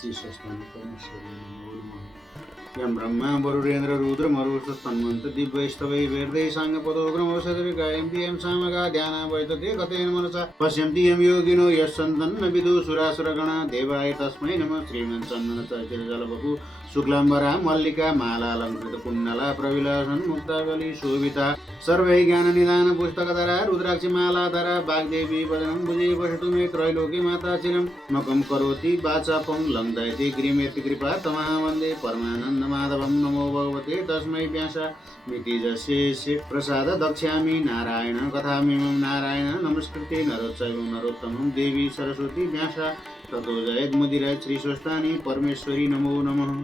श्री स्वस्तानि परमेश्वरी नमो नमः। यं ब्रह्मा वरुणेन्द्र रुद्र मरुतस्तन्वन्त दिव्यैस्तवै वेदै साङ्गपदोग्रमोषधि गायन्ति यं सामगा ध्याना वैतते गतेन मनसा पश्यन्ति यं योगिनो यस्सन्तन्न विदुसुरासुरगणा देवाय तस्मै नमः। श्रीमन्चन्दन चर्चितजलवपु शुक्लाम्बरा मल्लिका मालालङ्कृत कुण्डला प्रविलासन् मुक्तावली शोभिता सर्वै ज्ञाननिधान पुस्तकधरा रुद्राक्षि मालाधरा वाग्देवी वदनं भुजे वसतु मे त्रैलोक्य माता चिरं मकं करोति वाचापं लङ्घयति गृहेति कृपा तमः वन्दे परमानन्द माधवं। नमो भगवते तस्मै व्यासा मितिजस्य प्रसाद दक्ष्यामि नारायण कथामिमं नारायण नमस्कृते नरोच्चैव नरोत्तमं देवी सरस्वती व्यासा ततो जयेद्मुदिराय श्री स्वस्तानि परमेश्वरी नमो नमः।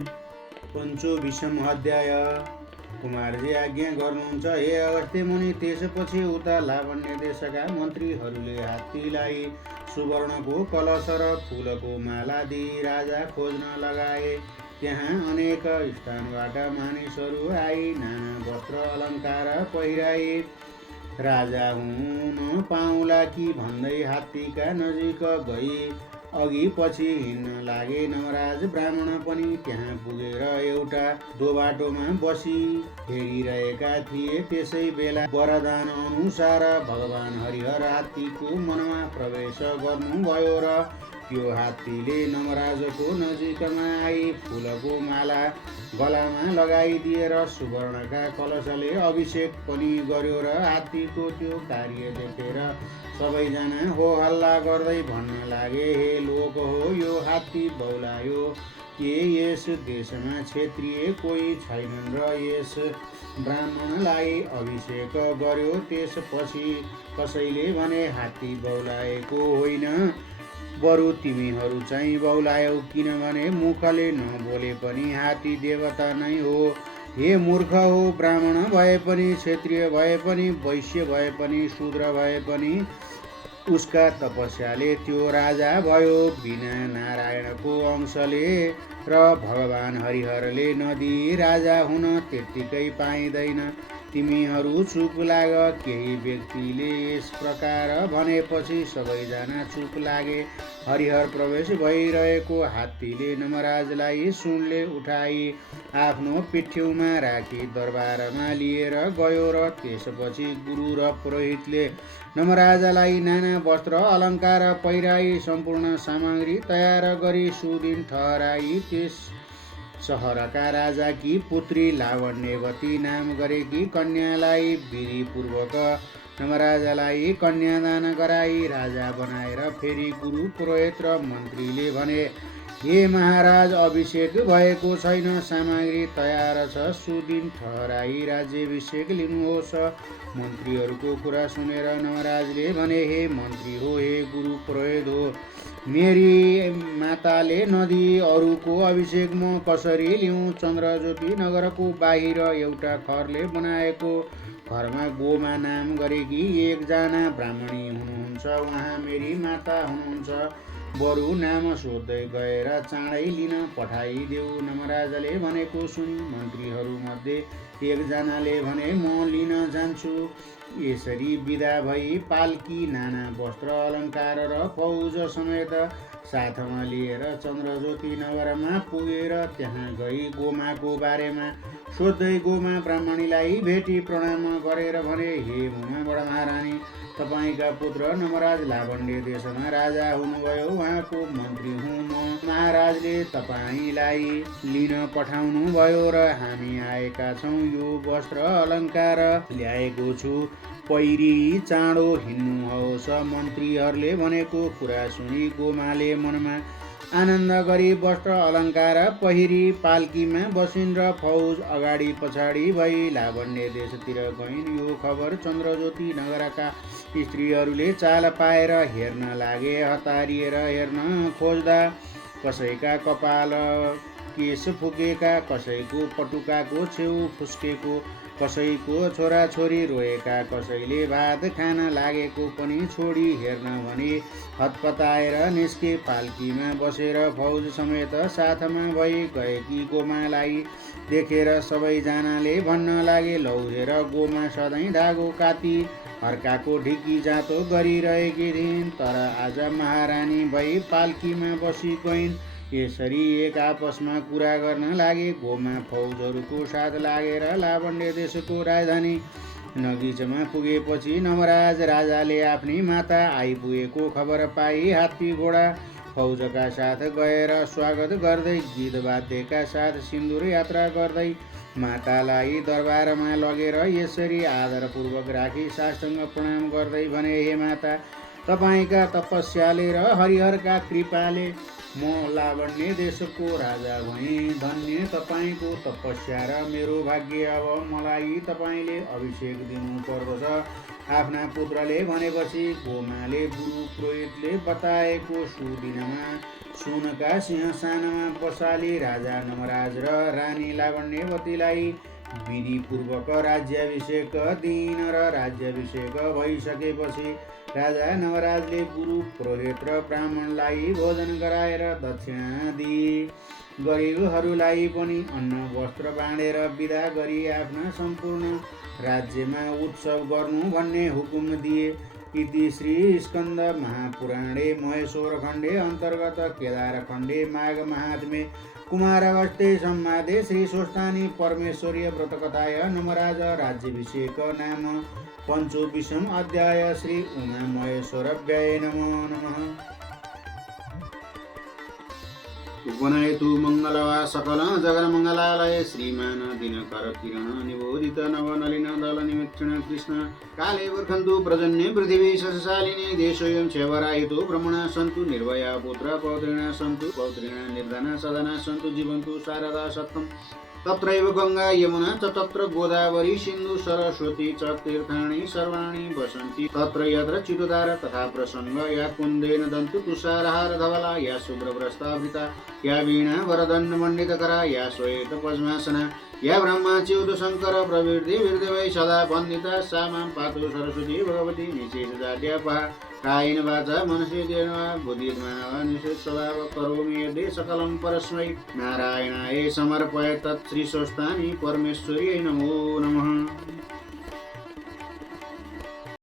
पञ्चविंशम अध्याय। कुमारजी आज्ञा गर्नुहुन्छ हे अगस्त्य मुनि। त्यसपछि उता लावण्य देशका मन्त्रीहरूले हात्तीलाई सुवर्णको कलश र फुलको माला दिई राजा खोज्न लगाए। त्यहाँ अनेक स्थानबाट मानिसहरू आई नाना वस्त्र अलङ्कार पहिराए। राजा हुन पाउला कि भन्दै हात्तीका नजिक गई अघि पछि हिँड्न लागे। नवराज ब्राह्मण पनि त्यहाँ पुगेर एउटा दोबाटोमा बसी हेरिरहेका थिए। त्यसै बेला वरदान अनुसार भगवान हरिहर हात्तीको मनमा प्रवेश गर्नुभयो र त्यो हात्तीले नवराजको नजिकमा आई फुलको माला गलामा लगाइदिएर सुवर्णका कलशले अभिषेक पनि गर्यो र हात्तीको त्यो कार्य देखेर सबैजना हो हल्ला गर्दै भन्न लागे, हे लोक हो, यो हात्ती बौलायो के यस देशमा क्षेत्रीय कोही छैनन् र यस ब्राह्मणलाई अभिषेक गर्यो। त्यसपछि कसैले भने हात्ती बौलाएको होइन, बरु तिमीहरू चाहिँ बौलायौ, किनभने मुखले नबोले पनि हात्ती देवता नै हो। हे मूर्ख हो, ब्राह्मण भए पनि, क्षत्रिय भए पनि, वैश्य भए पनि, शूद्र भए पनि उसका तपस्याले त्यो राजा भयो। बिना नारायणको अंशले र भगवान हरिहरले नदिई राजा हुन त्यत्तिकै पाइँदैन। तिमीहरू चुप लाग। केही व्यक्तिले यस प्रकार भनेपछि सबैजना चुप लागे। हरिहर प्रवेश भइरहेको हात्तीले नमराजलाई सुनले उठाई आफ्नो पिठ्यौमा राखी दरबारमा लिएर गयो र त्यसपछि गुरु र पुरोहितले नमराजलाई नाना वस्त्र अलङ्कार पहिराई सम्पूर्ण सामग्री तयार गरी सुदिन ठहराई त्यस सहरका राजाकी पुत्री लावण्यवती नाम गरेकी कन्यालाई विधिपूर्वक नमराजलाई कन्यादान गराई राजा बनाएर फेरि गुरु पुरोहित र मन्त्रीले भने, हे महाराज, अभिषेक भएको छैन, सामग्री तयार छ, सुदिन ठहराई राज्याभिषेक लिनुहोस्। मन्त्रीहरूको कुरा सुनेर नमराजले भने, हे मन्त्री हो, हे गुरु पुरोहित हो, मेरी माताले नदी अरूको अभिषेक म कसरी लिऊँ? चन्द्रज्योति नगरको बाहिर एउटा खरले बनाएको घरमा गोमा नाम गरेकी एकजना ब्राह्मणी हुनुहुन्छ, उहाँ मेरी माता हुनुहुन्छ। बरु नाम सोध्दै गएर चाँडै लिन पठाइदेऊ। नमराजले भनेको सुनि मन्त्रीहरूमध्ये एकजनाले भने, म लिन जान्छु। यसरी विदा भई पाल्की नाना वस्त्र अलङ्कार र फौज समेत साथमा लिएर चन्द्रज्योति नगरमा पुगेर त्यहाँ गई गोमाको बारेमा सोध्दै गोमा ब्राह्मणीलाई भेटी प्रणाम गरेर भने, हे मुना महारानी, तपाईँका पुत्र नमराज लावण्य देशमा राजा हुनुभयो, उहाँको मन्त्री हुँ म। महाराजले तपाईँलाई लिन पठाउनु भयो र हामी आएका छौँ। यो वस्त्र अलङ्कार ल्याएको छु, पहिरी चाँडो हिँड्नुहोस्। मन्त्रीहरूले भनेको कुरा सुनि गोमाले मनमा आनन्द गरी वस्त्र अलङ्कार पहिरी पाल्कीमा बसिन् र फौज अगाडि पछाडि भई लावण्य देशतिर गइन्। यो खबर चन्द्रज्योति नगरका स्त्रीहरूले चाल पाएर हेर्न लागे। हतारिएर हेर्न खोज्दा कसैका कपाल केश फुकेका, कसैको पटुकाको छेउ फुस्केको, कसैको छोराछोरी रोएका, कसैले भात खान लागेको पनि छोडी हेर्न भने हतपताएर निस्के। पाल्कीमा बसेर फौज समेत साथमा भई गएकी गोमालाई देखेर सबैजनाले भन्न लागे, लौ हेर, गोमा सधैँ धागो काती अर्काको ढिकी जाँतो गरिरहेकी थिइन्, तर आज महारानी भई पाल्कीमा बसी गइन्। यसरी एक आपसमा कुरा गर्न लागे। गोमा फौजहरूको साथ लागेर लावण्य देशको राजधानी नगिचमा पुगेपछि नवराज राजाले आफ्नी माता आइपुगेको खबर पाई हात्ती घोडा फौजका साथ गएर स्वागत गर्दै गीत वाद्यका साथ सिन्दुर यात्रा गर्दै मातालाई दरबारमा लगेर यसरी आदरपूर्वक राखी साष्टाङ्ग प्रणाम गर्दै भने, हे माता, तपाईँका तपस्याले र हरिहरका कृपाले म लावण्य देशको राजा भएँ। धन्य तपाईँको तपस्या र मेरो भाग्य। अब मलाई तपाईँले अभिषेक दिनु पर्दछ। आफ्ना पुत्रले भनेपछि गोमाले गुरु पुरोहितले बताएको सुदिनमा सुनका सिंहासनमा बसाली राजा नवराज र रानी लावण्यवतीलाई विधिपूर्वक राज्याभिषेक दिइन् र राज्याभिषेक भइसकेपछि राजा नवराजले गुरु पुरोहित र ब्राह्मणलाई भोजन गराएर दक्षिणा दिए। गरिबहरूलाई पनि अन्न वस्त्र बाँडेर विदा गरी आफ्ना सम्पूर्ण राज्यमा उत्सव गर्नु भन्ने हुकुम दिए। इति श्री स्कन्द महापुराणे महेश्वर खण्डे अन्तर्गत केदार खण्डे माघ महात्म्ये कुमारागस्त्ये संवादे श्री स्वस्थानी परमेश्वरीय व्रतकथाय नमराज राज्याभिषेक नाम पञ्चविंशम अध्याय। श्री उमा महेश्वरभ्याय नमो नमः। उपनयतु मङ्गलवा सकल जगन्मङ्गलालय श्रीमान दिनकर किरण निबोधित नवनलिन दल निमिक्षण कृष्ण काले वर्खन्तु प्रजन्ये पृथिवी शशशालिनी देशोऽयं सेवरायितो ब्रह्मणा सन्तु निर्भया पुत्रा पौत्रिणा सन्तु पौत्रिणा निर्धना सदना सन्तु जीवन्तु शारदा सत्तम तत्रैव गंगा यमुना च तत्र गोदावरी सिन्धु सरस्वती च तीर्थानि सर्वाणि वसन्ति तत्र यत्र चितोदार तथा प्रसंग या कुन्देन दन्तु तुषारहार धवला या शुभ्रवस्त्रावृता या वीणा वरदण्ड मण्डितकरा या श्वेत पद्मासना या ब्रह्मा च्युत शंकर प्रवृत्ति वीर्देवै सदा वन्दिता सा मां पातु सरस्वती भगवती निशेष जाड्यापहा कायेन वाचा मनसेन्द्रियेण वा बुद्धिर्मानवा निषेध स्वभाव करोमि यद्य सकलं परस्मै नारायणाय समर्पयामि तत् श्री स्वस्थानी परमेश्वर्यै नमो नमः।